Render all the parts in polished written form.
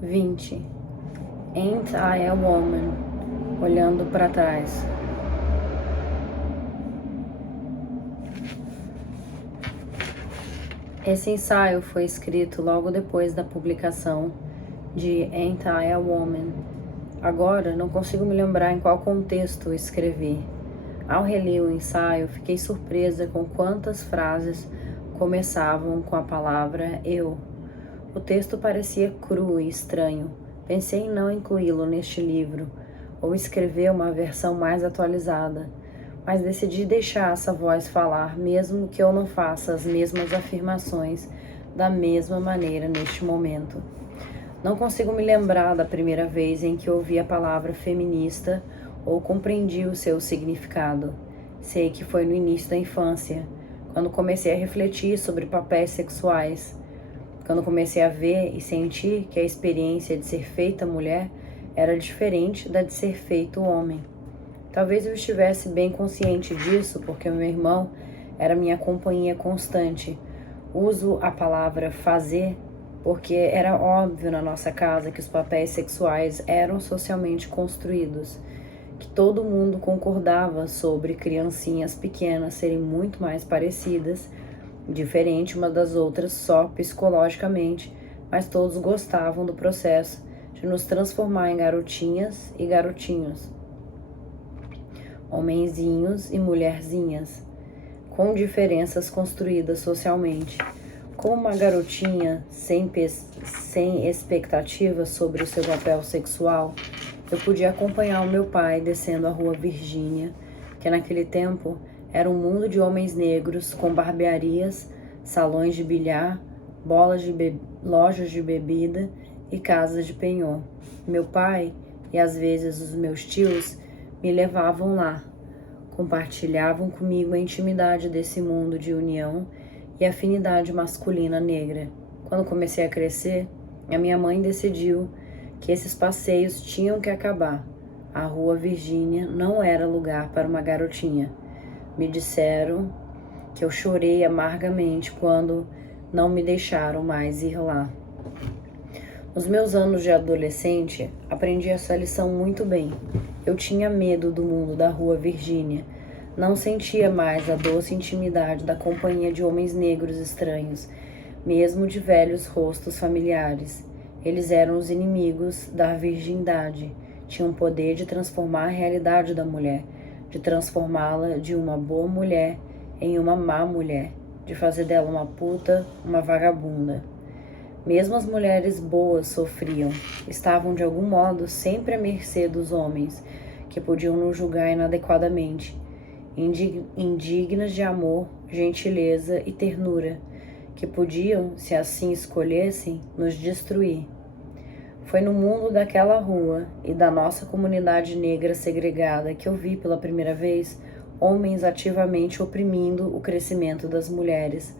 20. Ain't I a Woman? Olhando para trás. Esse ensaio foi escrito logo depois da publicação de Ain't I a Woman. Agora não consigo me lembrar em qual contexto escrevi. Ao reler o ensaio, fiquei surpresa com quantas frases começavam com a palavra eu. O texto parecia cru e estranho. Pensei em não incluí-lo neste livro, ou escrever uma versão mais atualizada, mas decidi deixar essa voz falar, mesmo que eu não faça as mesmas afirmações da mesma maneira neste momento. Não consigo me lembrar da primeira vez em que ouvi a palavra feminista ou compreendi o seu significado. Sei que foi no início da infância, quando comecei a refletir sobre papéis sexuais, quando comecei a ver e sentir que a experiência de ser feita mulher era diferente da de ser feito homem. Talvez eu estivesse bem consciente disso, porque meu irmão era minha companhia constante. Uso a palavra fazer porque era óbvio na nossa casa que os papéis sexuais eram socialmente construídos, que todo mundo concordava sobre criancinhas pequenas serem muito mais parecidas, diferente uma das outras só psicologicamente, mas todos gostavam do processo de nos transformar em garotinhas e garotinhos, homenzinhos e mulherzinhas, com diferenças construídas socialmente. Como uma garotinha sem expectativas sobre o seu papel sexual, eu podia acompanhar o meu pai descendo a rua Virgínia, que naquele tempo era um mundo de homens negros com barbearias, salões de bilhar, lojas de bebida e casas de penhor. Meu pai e às vezes os meus tios me levavam lá, compartilhavam comigo a intimidade desse mundo de união e afinidade masculina negra. Quando comecei a crescer, a minha mãe decidiu que esses passeios tinham que acabar. A rua Virgínia não era lugar para uma garotinha. Me disseram que eu chorei amargamente quando não me deixaram mais ir lá. Nos meus anos de adolescente, aprendi essa lição muito bem. Eu tinha medo do mundo da rua Virgínia. Não sentia mais a doce intimidade da companhia de homens negros estranhos, mesmo de velhos rostos familiares. Eles eram os inimigos da virgindade. Tinham o poder de transformar a realidade da mulher, de transformá-la de uma boa mulher em uma má mulher, de fazer dela uma puta, uma vagabunda. Mesmo as mulheres boas sofriam, estavam de algum modo sempre à mercê dos homens, que podiam nos julgar inadequadamente, indignas de amor, gentileza e ternura, que podiam, se assim escolhessem, nos destruir. Foi no mundo daquela rua e da nossa comunidade negra segregada que eu vi pela primeira vez homens ativamente oprimindo o crescimento das mulheres,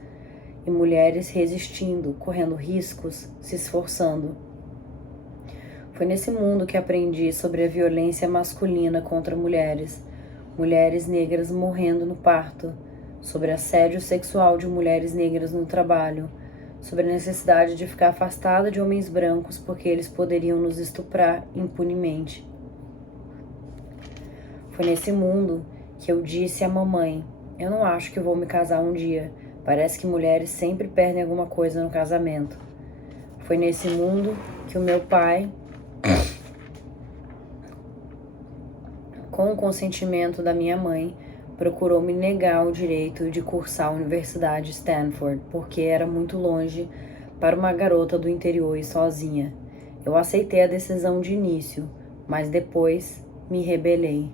e mulheres resistindo, correndo riscos, se esforçando. Foi nesse mundo que aprendi sobre a violência masculina contra mulheres negras morrendo no parto, sobre assédio sexual de mulheres negras no trabalho, sobre a necessidade de ficar afastada de homens brancos porque eles poderiam nos estuprar impunemente. Foi nesse mundo que eu disse à mamãe: eu não acho que vou me casar um dia. Parece que mulheres sempre perdem alguma coisa no casamento. Foi nesse mundo que o meu pai, com o consentimento da minha mãe, procurou me negar o direito de cursar a Universidade Stanford, porque era muito longe para uma garota do interior e sozinha. Eu aceitei a decisão de início, mas depois me rebelei.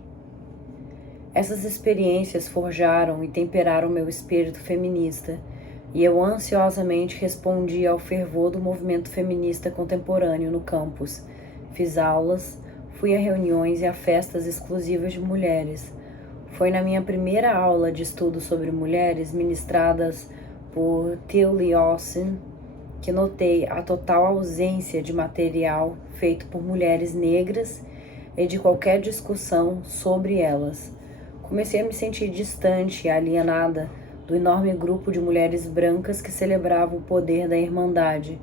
Essas experiências forjaram e temperaram meu espírito feminista, e eu ansiosamente respondi ao fervor do movimento feminista contemporâneo no campus. Fiz aulas, fui a reuniões e a festas exclusivas de mulheres. Foi na minha primeira aula de estudo sobre mulheres, ministradas por Tilly Austin, que notei a total ausência de material feito por mulheres negras e de qualquer discussão sobre elas. Comecei a me sentir distante e alienada do enorme grupo de mulheres brancas que celebravam o poder da irmandade.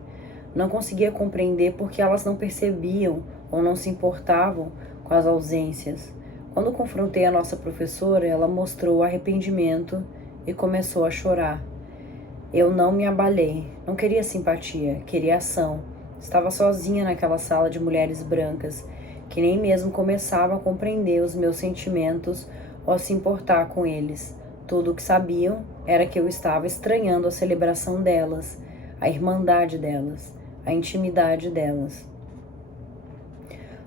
Não conseguia compreender porque elas não percebiam ou não se importavam com as ausências. Quando confrontei a nossa professora, ela mostrou arrependimento e começou a chorar. Eu não me abalei, não queria simpatia, queria ação. Estava sozinha naquela sala de mulheres brancas, que nem mesmo começavam a compreender os meus sentimentos ou a se importar com eles. Tudo o que sabiam era que eu estava estranhando a celebração delas, a irmandade delas, a intimidade delas.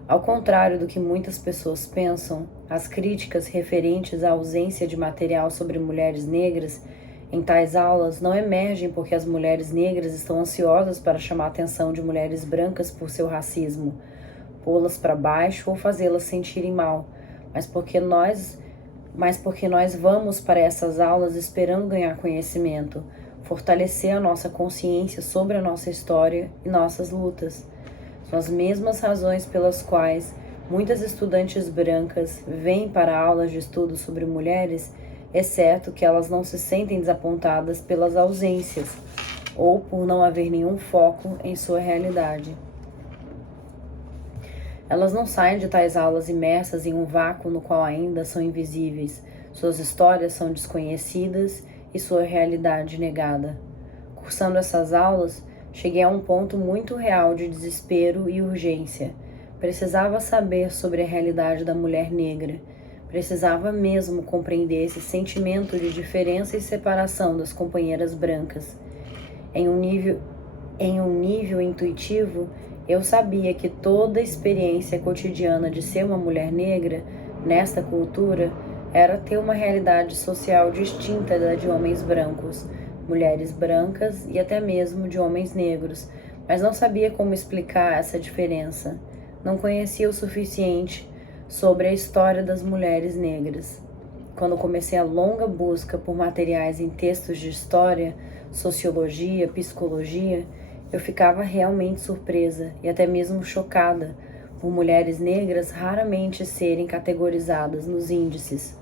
Ao contrário do que muitas pessoas pensam, as críticas referentes à ausência de material sobre mulheres negras em tais aulas não emergem porque as mulheres negras estão ansiosas para chamar a atenção de mulheres brancas por seu racismo, pô-las para baixo ou fazê-las sentirem mal, mas porque nós vamos para essas aulas esperando ganhar conhecimento, fortalecer a nossa consciência sobre a nossa história e nossas lutas. São as mesmas razões pelas quais muitas estudantes brancas vêm para aulas de estudo sobre mulheres, exceto que elas não se sentem desapontadas pelas ausências ou por não haver nenhum foco em sua realidade. Elas não saem de tais aulas imersas em um vácuo no qual ainda são invisíveis, suas histórias são desconhecidas e sua realidade negada. Cursando essas aulas, cheguei a um ponto muito real de desespero e urgência. Precisava saber sobre a realidade da mulher negra. Precisava mesmo compreender esse sentimento de diferença e separação das companheiras brancas. Em um nível intuitivo, eu sabia que toda a experiência cotidiana de ser uma mulher negra, nesta cultura, era ter uma realidade social distinta da de homens brancos, mulheres brancas e até mesmo de homens negros, mas não sabia como explicar essa diferença. Não conhecia o suficiente sobre a história das mulheres negras. Quando comecei a longa busca por materiais em textos de história, sociologia, psicologia, eu ficava realmente surpresa e até mesmo chocada por mulheres negras raramente serem categorizadas nos índices.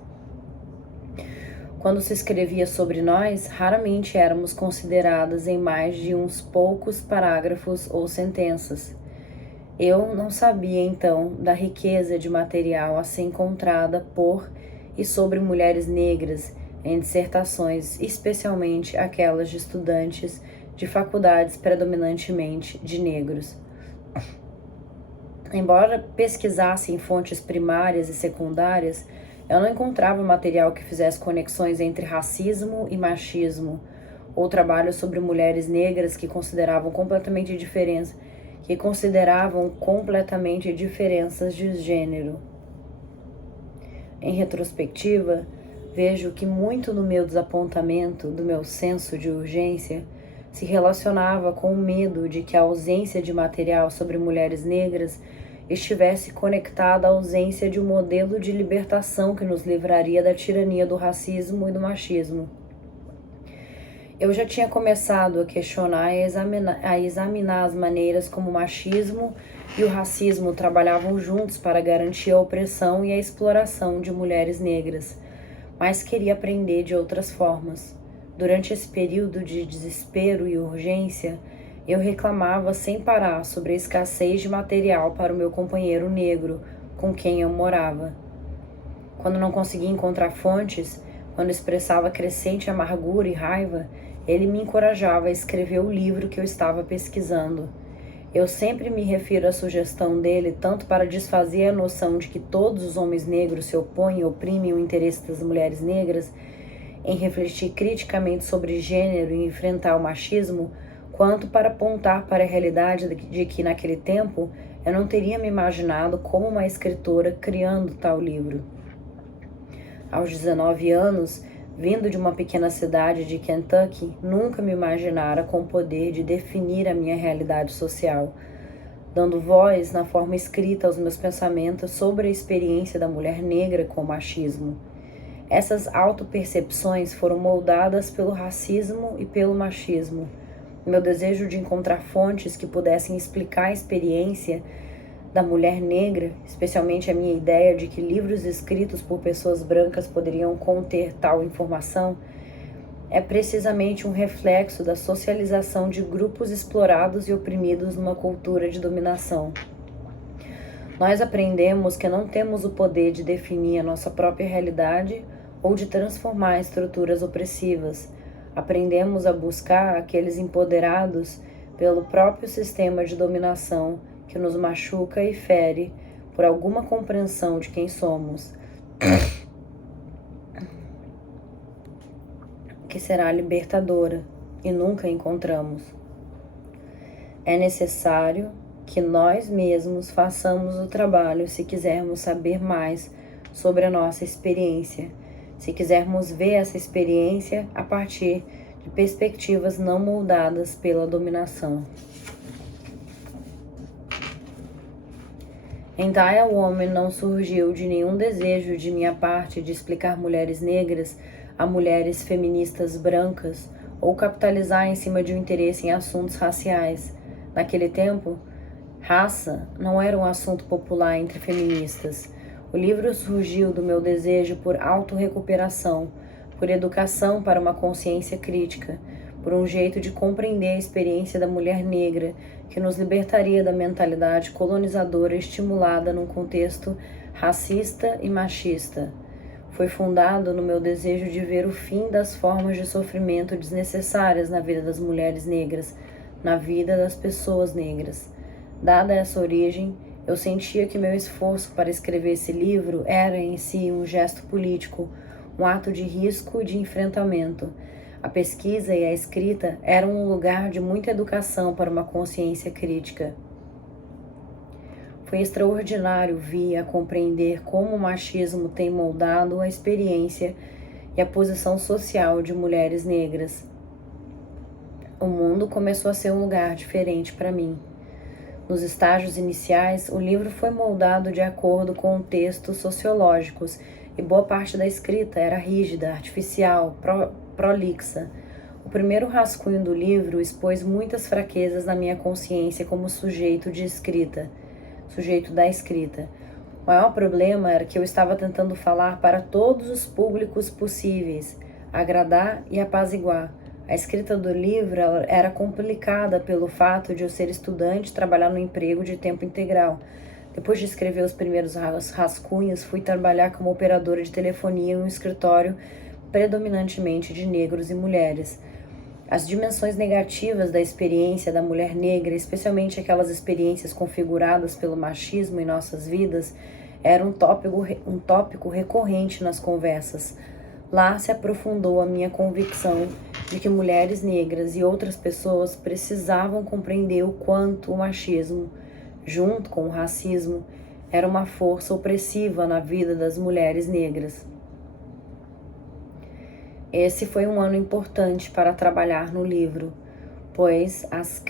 Quando se escrevia sobre nós, raramente éramos consideradas em mais de uns poucos parágrafos ou sentenças. Eu não sabia, então, da riqueza de material a ser encontrada por e sobre mulheres negras em dissertações, especialmente aquelas de estudantes de faculdades predominantemente de negros. Embora pesquisasse em fontes primárias e secundárias, eu não encontrava material que fizesse conexões entre racismo e machismo, ou trabalhos sobre mulheres negras que consideravam completamente diferenças de gênero. Em retrospectiva, vejo que muito do meu desapontamento, do meu senso de urgência, se relacionava com o medo de que a ausência de material sobre mulheres negras estivesse conectada à ausência de um modelo de libertação que nos livraria da tirania do racismo e do machismo. Eu já tinha começado a questionar e a examinar as maneiras como o machismo e o racismo trabalhavam juntos para garantir a opressão e a exploração de mulheres negras, mas queria aprender de outras formas. Durante esse período de desespero e urgência, eu reclamava sem parar sobre a escassez de material para o meu companheiro negro com quem eu morava. Quando não conseguia encontrar fontes, quando expressava crescente amargura e raiva, ele me encorajava a escrever o livro que eu estava pesquisando. Eu sempre me refiro à sugestão dele tanto para desfazer a noção de que todos os homens negros se opõem e oprimem o interesse das mulheres negras, em refletir criticamente sobre gênero e enfrentar o machismo, quanto para apontar para a realidade de que, naquele tempo, eu não teria me imaginado como uma escritora criando tal livro. Aos 19 anos, vindo de uma pequena cidade de Kentucky, nunca me imaginara com o poder de definir a minha realidade social, dando voz na forma escrita aos meus pensamentos sobre a experiência da mulher negra com o machismo. Essas autopercepções foram moldadas pelo racismo e pelo machismo. Meu desejo de encontrar fontes que pudessem explicar a experiência da mulher negra, especialmente a minha ideia de que livros escritos por pessoas brancas poderiam conter tal informação, é precisamente um reflexo da socialização de grupos explorados e oprimidos numa cultura de dominação. Nós aprendemos que não temos o poder de definir a nossa própria realidade ou de transformar estruturas opressivas. Aprendemos a buscar aqueles empoderados pelo próprio sistema de dominação que nos machuca e fere por alguma compreensão de quem somos, que será libertadora, e nunca encontramos. É necessário que nós mesmos façamos o trabalho se quisermos saber mais sobre a nossa experiência, se quisermos ver essa experiência a partir de perspectivas não moldadas pela dominação. Entire Woman não surgiu de nenhum desejo de minha parte de explicar mulheres negras a mulheres feministas brancas ou capitalizar em cima de um interesse em assuntos raciais. Naquele tempo, raça não era um assunto popular entre feministas. O livro surgiu do meu desejo por autorrecuperação, por educação para uma consciência crítica, por um jeito de compreender a experiência da mulher negra que nos libertaria da mentalidade colonizadora estimulada num contexto racista e machista. Foi fundado no meu desejo de ver o fim das formas de sofrimento desnecessárias na vida das mulheres negras, na vida das pessoas negras. Dada essa origem, eu sentia que meu esforço para escrever esse livro era em si um gesto político, um ato de risco e de enfrentamento. A pesquisa e a escrita eram um lugar de muita educação para uma consciência crítica. Foi extraordinário vir a compreender como o machismo tem moldado a experiência e a posição social de mulheres negras. O mundo começou a ser um lugar diferente para mim. Nos estágios iniciais, o livro foi moldado de acordo com textos sociológicos e boa parte da escrita era rígida, artificial, prolixa. O primeiro rascunho do livro expôs muitas fraquezas na minha consciência como sujeito da escrita. O maior problema era que eu estava tentando falar para todos os públicos possíveis, agradar e apaziguar. A escrita do livro era complicada pelo fato de eu ser estudante e trabalhar no emprego de tempo integral. Depois de escrever os primeiros rascunhos, fui trabalhar como operadora de telefonia em um escritório predominantemente de negros e mulheres. As dimensões negativas da experiência da mulher negra, especialmente aquelas experiências configuradas pelo machismo em nossas vidas, era um tópico recorrente nas conversas. Lá se aprofundou a minha convicção de que mulheres negras e outras pessoas precisavam compreender o quanto o machismo, junto com o racismo, era uma força opressiva na vida das mulheres negras. Esse foi um ano importante para trabalhar no livro, pois as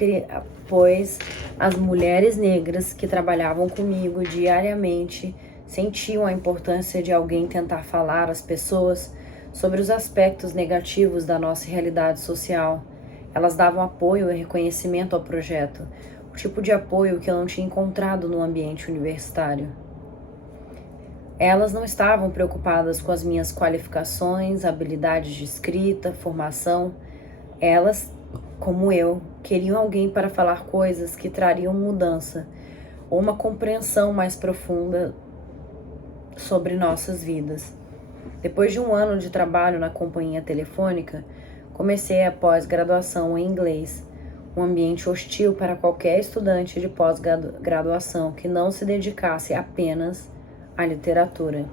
mulheres negras que trabalhavam comigo diariamente sentiam a importância de alguém tentar falar às pessoas sobre os aspectos negativos da nossa realidade social. Elas davam apoio e reconhecimento ao projeto, o tipo de apoio que eu não tinha encontrado no ambiente universitário. Elas não estavam preocupadas com as minhas qualificações, habilidades de escrita, formação. Elas, como eu, queriam alguém para falar coisas que trariam mudança ou uma compreensão mais profunda sobre nossas vidas. Depois de um ano de trabalho na companhia telefônica, comecei a pós-graduação em inglês, um ambiente hostil para qualquer estudante de pós-graduação que não se dedicasse apenas à literatura.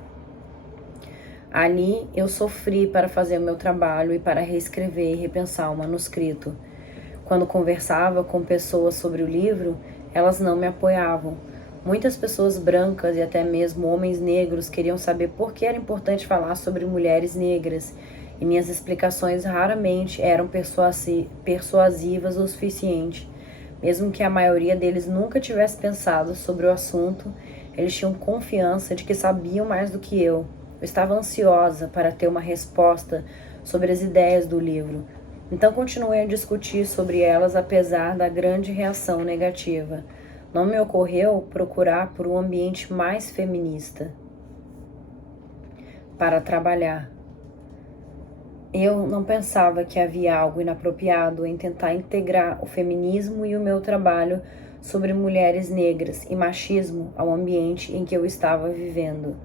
Ali eu sofri para fazer o meu trabalho e para reescrever e repensar o manuscrito. Quando conversava com pessoas sobre o livro, elas não me apoiavam. Muitas pessoas brancas e até mesmo homens negros queriam saber por que era importante falar sobre mulheres negras, e minhas explicações raramente eram persuasivas o suficiente. Mesmo que a maioria deles nunca tivesse pensado sobre o assunto, eles tinham confiança de que sabiam mais do que eu. Eu estava ansiosa para ter uma resposta sobre as ideias do livro. Então continuei a discutir sobre elas apesar da grande reação negativa. Não me ocorreu procurar por um ambiente mais feminista para trabalhar. Eu não pensava que havia algo inapropriado em tentar integrar o feminismo e o meu trabalho sobre mulheres negras e machismo ao ambiente em que eu estava vivendo.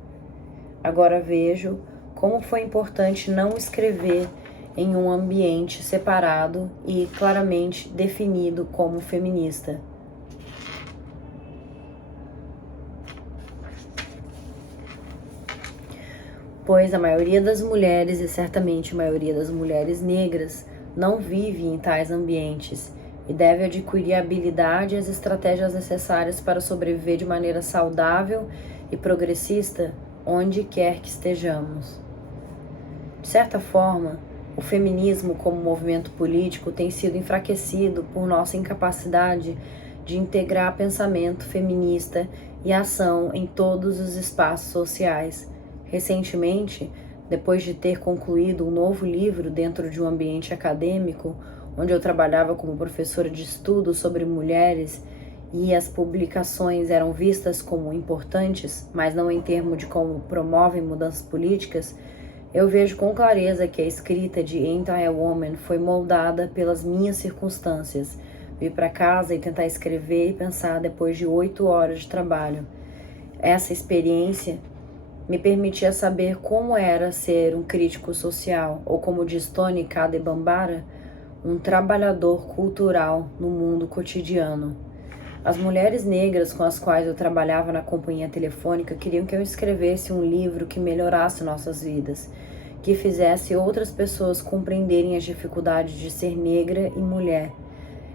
Agora vejo como foi importante não escrever em um ambiente separado e claramente definido como feminista. Pois a maioria das mulheres, e certamente a maioria das mulheres negras, não vive em tais ambientes e deve adquirir a habilidade e as estratégias necessárias para sobreviver de maneira saudável e progressista onde quer que estejamos. De certa forma, o feminismo como movimento político tem sido enfraquecido por nossa incapacidade de integrar pensamento feminista e ação em todos os espaços sociais. Recentemente, depois de ter concluído um novo livro dentro de um ambiente acadêmico, onde eu trabalhava como professora de estudo sobre mulheres e as publicações eram vistas como importantes, mas não em termos de como promovem mudanças políticas, eu vejo com clareza que a escrita de Ain't I a Woman foi moldada pelas minhas circunstâncias. Vir para casa e tentar escrever e pensar depois de 8 horas de trabalho. Essa experiência me permitia saber como era ser um crítico social, ou como diz Tony Kadebambara, um trabalhador cultural no mundo cotidiano. As mulheres negras com as quais eu trabalhava na companhia telefônica queriam que eu escrevesse um livro que melhorasse nossas vidas, que fizesse outras pessoas compreenderem as dificuldades de ser negra e mulher.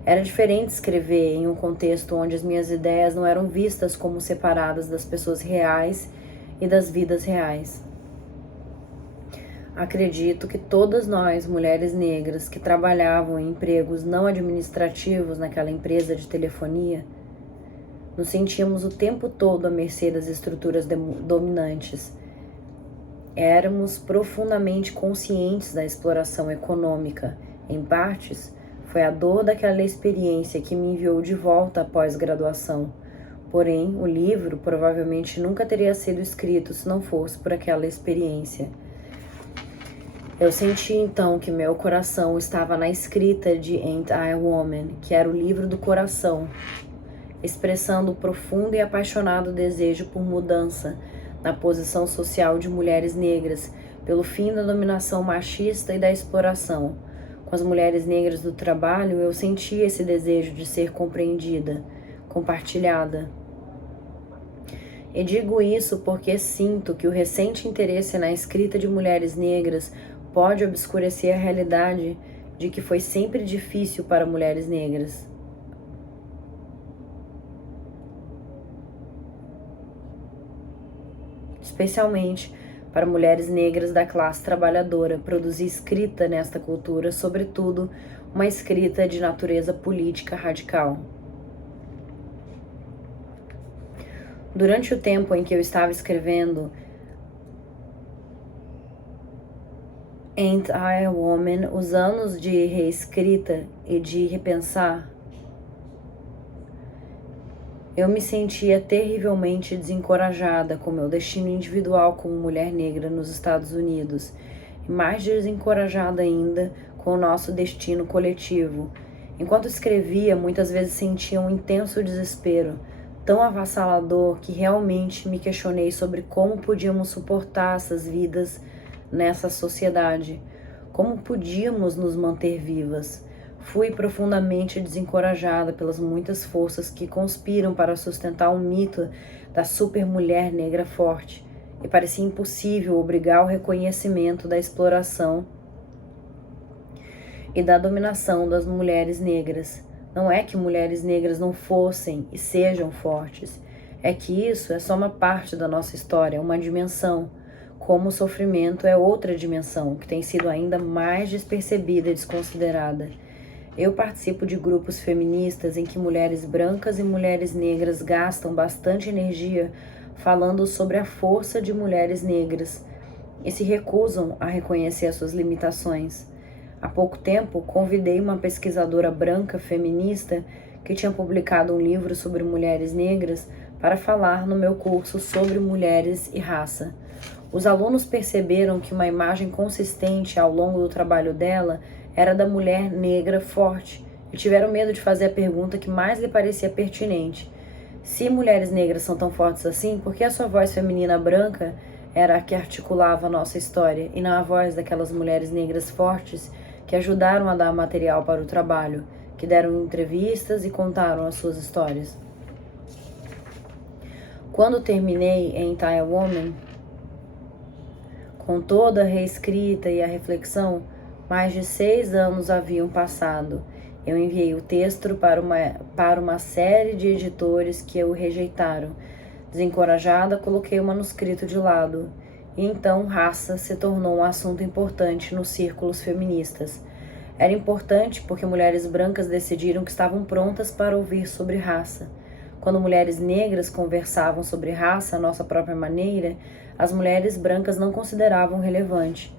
Era diferente escrever em um contexto onde as minhas ideias não eram vistas como separadas das pessoas reais e das vidas reais. Acredito que todas nós, mulheres negras, que trabalhavam em empregos não administrativos naquela empresa de telefonia, nos sentíamos o tempo todo à mercê das estruturas dominantes. Éramos profundamente conscientes da exploração econômica. Em partes, foi a dor daquela experiência que me enviou de volta após graduação. Porém, o livro provavelmente nunca teria sido escrito se não fosse por aquela experiência. Eu senti então que meu coração estava na escrita de Ain't I a Woman, que era o livro do coração, expressando o profundo e apaixonado desejo por mudança na posição social de mulheres negras, pelo fim da dominação machista e da exploração. Com as mulheres negras do trabalho, eu sentia esse desejo de ser compreendida, compartilhada. E digo isso porque sinto que o recente interesse na escrita de mulheres negras pode obscurecer a realidade de que foi sempre difícil para mulheres negras. Especialmente para mulheres negras da classe trabalhadora, produzir escrita nesta cultura, sobretudo uma escrita de natureza política radical. Durante o tempo em que eu estava escrevendo Ain't I a Woman, os anos de reescrita e de repensar, eu me sentia terrivelmente desencorajada com meu destino individual como mulher negra nos Estados Unidos, e mais desencorajada ainda com o nosso destino coletivo. Enquanto escrevia, muitas vezes sentia um intenso desespero, tão avassalador que realmente me questionei sobre como podíamos suportar essas vidas nessa sociedade, como podíamos nos manter vivas. Fui profundamente desencorajada pelas muitas forças que conspiram para sustentar o mito da supermulher negra forte, e parecia impossível obrigar o reconhecimento da exploração e da dominação das mulheres negras. Não é que mulheres negras não fossem e sejam fortes, é que isso é só uma parte da nossa história, uma dimensão, como o sofrimento é outra dimensão, que tem sido ainda mais despercebida e desconsiderada. Eu participo de grupos feministas em que mulheres brancas e mulheres negras gastam bastante energia falando sobre a força de mulheres negras e se recusam a reconhecer as suas limitações. Há pouco tempo, convidei uma pesquisadora branca feminista que tinha publicado um livro sobre mulheres negras para falar no meu curso sobre mulheres e raça. Os alunos perceberam que uma imagem consistente ao longo do trabalho dela era da mulher negra forte e tiveram medo de fazer a pergunta que mais lhe parecia pertinente. Se mulheres negras são tão fortes assim, por que a sua voz feminina branca era a que articulava a nossa história e não a voz daquelas mulheres negras fortes que ajudaram a dar material para o trabalho, que deram entrevistas e contaram as suas histórias? Quando terminei Ain't I a Woman, com toda a reescrita e a reflexão, mais de 6 anos haviam passado. Eu enviei o texto para uma série de editores que o rejeitaram. Desencorajada, coloquei o manuscrito de lado. E então raça se tornou um assunto importante nos círculos feministas. Era importante porque mulheres brancas decidiram que estavam prontas para ouvir sobre raça. Quando mulheres negras conversavam sobre raça à nossa própria maneira, as mulheres brancas não consideravam relevante.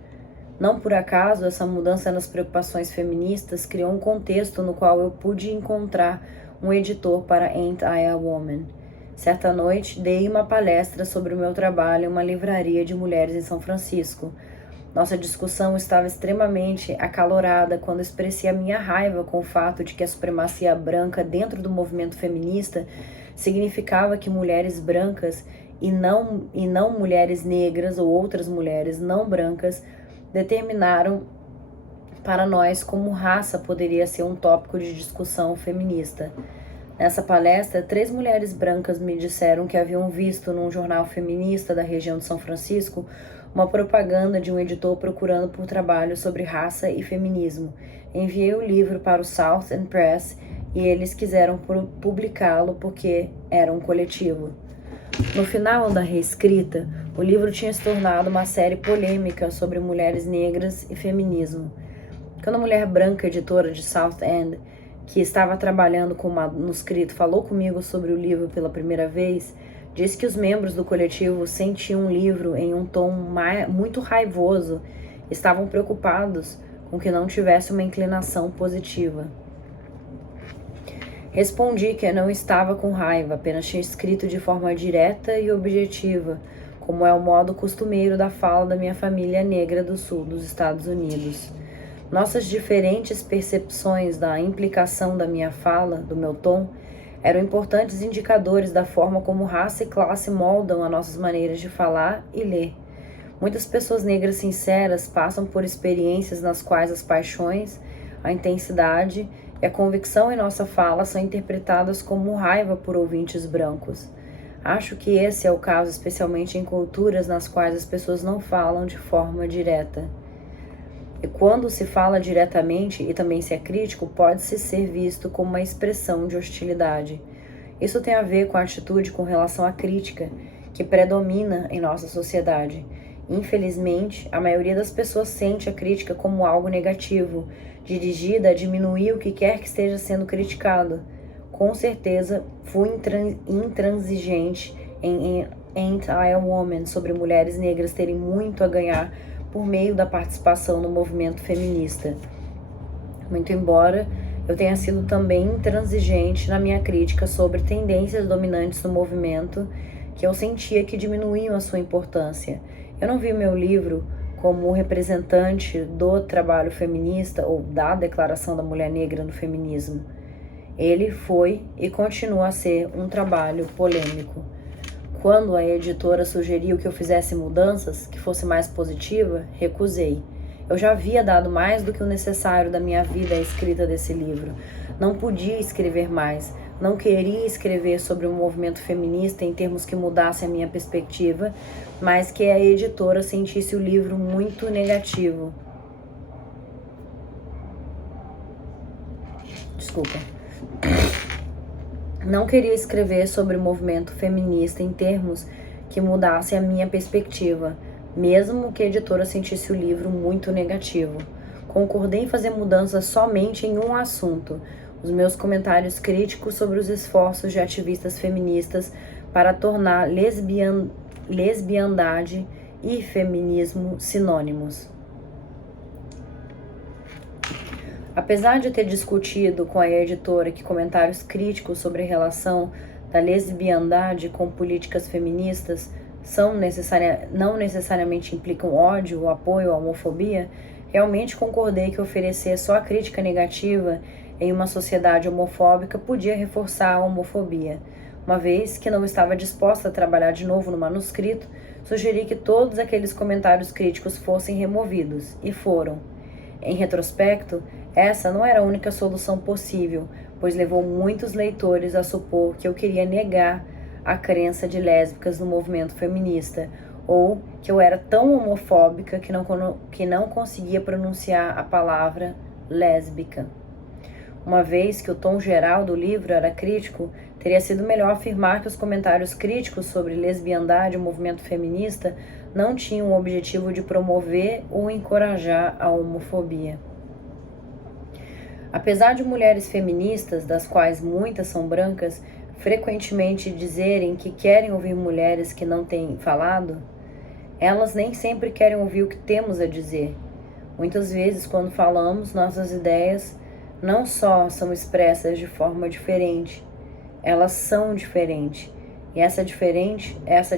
Não por acaso, essa mudança nas preocupações feministas criou um contexto no qual eu pude encontrar um editor para Ain't I a Woman. Certa noite, dei uma palestra sobre o meu trabalho em uma livraria de mulheres em São Francisco. Nossa discussão estava extremamente acalorada quando expressei a minha raiva com o fato de que a supremacia branca dentro do movimento feminista significava que mulheres brancas e não mulheres negras ou outras mulheres não brancas determinaram para nós como raça poderia ser um tópico de discussão feminista. Nessa palestra, 3 mulheres brancas me disseram que haviam visto num jornal feminista da região de São Francisco uma propaganda de um editor procurando por trabalho sobre raça e feminismo. Enviei o livro para o South End Press e eles quiseram publicá-lo porque era um coletivo. No final da reescrita, o livro tinha se tornado uma série polêmica sobre mulheres negras e feminismo. Quando a mulher branca editora de South End, que estava trabalhando com o manuscrito, falou comigo sobre o livro pela primeira vez, disse que os membros do coletivo sentiam o livro em um tom muito raivoso, estavam preocupados com que não tivesse uma inclinação positiva. Respondi que eu não estava com raiva, apenas tinha escrito de forma direta e objetiva, como é o modo costumeiro da fala da minha família negra do sul dos Estados Unidos. Nossas diferentes percepções da implicação da minha fala, do meu tom, eram importantes indicadores da forma como raça e classe moldam as nossas maneiras de falar e ler. Muitas pessoas negras sinceras passam por experiências nas quais as paixões, a intensidade e a convicção em nossa fala são interpretadas como raiva por ouvintes brancos. Acho que esse é o caso especialmente em culturas nas quais as pessoas não falam de forma direta. E quando se fala diretamente e também se é crítico, pode-se ser visto como uma expressão de hostilidade. Isso tem a ver com a atitude com relação à crítica, que predomina em nossa sociedade. Infelizmente, a maioria das pessoas sente a crítica como algo negativo, dirigida a diminuir o que quer que esteja sendo criticado. Com certeza, fui intransigente em Ain't I a Woman sobre mulheres negras terem muito a ganhar por meio da participação no movimento feminista. Muito embora eu tenha sido também intransigente na minha crítica sobre tendências dominantes no movimento que eu sentia que diminuíam a sua importância. Eu não vi meu livro como representante do trabalho feminista ou da declaração da mulher negra no feminismo. Ele foi e continua a ser um trabalho polêmico. Quando a editora sugeriu que eu fizesse mudanças, que fosse mais positiva, recusei. Eu já havia dado mais do que o necessário da minha vida à escrita desse livro. Não podia escrever mais. Não queria escrever sobre o movimento feminista em termos que mudassem a minha perspectiva, mas que a editora sentisse o livro muito negativo. Desculpa. Não queria escrever sobre o movimento feminista em termos que mudassem a minha perspectiva, mesmo que a editora sentisse o livro muito negativo. Concordei em fazer mudanças somente em um assunto: os meus comentários críticos sobre os esforços de ativistas feministas para tornar lesbiandade e feminismo sinônimos. Apesar de ter discutido com a editora que comentários críticos sobre a relação da lesbiandade com políticas feministas não necessariamente implicam ódio ou apoio à homofobia, realmente concordei que oferecer só a crítica negativa em uma sociedade homofóbica podia reforçar a homofobia. Uma vez que não estava disposta a trabalhar de novo no manuscrito, sugeri que todos aqueles comentários críticos fossem removidos, e foram. Em retrospecto, essa não era a única solução possível, pois levou muitos leitores a supor que eu queria negar a crença de lésbicas no movimento feminista, ou que eu era tão homofóbica que não conseguia pronunciar a palavra lésbica. Uma vez que o tom geral do livro era crítico, teria sido melhor afirmar que os comentários críticos sobre lesbiandade e o movimento feminista não tinham o objetivo de promover ou encorajar a homofobia. Apesar de mulheres feministas, das quais muitas são brancas, frequentemente dizerem que querem ouvir mulheres que não têm falado, elas nem sempre querem ouvir o que temos a dizer. Muitas vezes, quando falamos, nossas ideias não só são expressas de forma diferente, elas são diferentes. E essa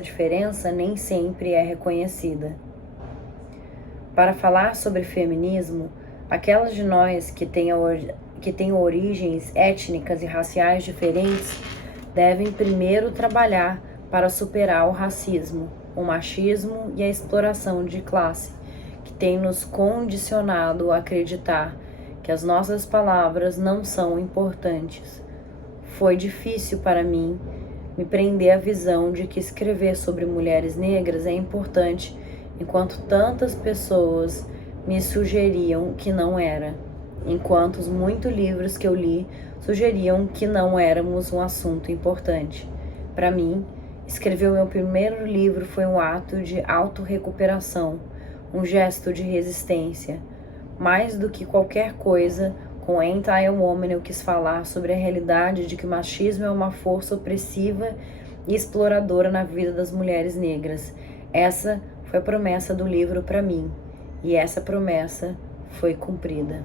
diferença nem sempre é reconhecida. Para falar sobre feminismo, aquelas de nós que têm origens étnicas e raciais diferentes devem primeiro trabalhar para superar o racismo, o machismo e a exploração de classe, que tem nos condicionado a acreditar que as nossas palavras não são importantes. Foi difícil para mim me prender à visão de que escrever sobre mulheres negras é importante, enquanto tantas pessoas me sugeriam que não era, enquanto os muitos livros que eu li sugeriam que não éramos um assunto importante. Para mim, escrever o meu primeiro livro foi um ato de autorrecuperação, um gesto de resistência. Mais do que qualquer coisa, com Anti-Woman eu quis falar sobre a realidade de que o machismo é uma força opressiva e exploradora na vida das mulheres negras. Essa foi a promessa do livro para mim, e essa promessa foi cumprida.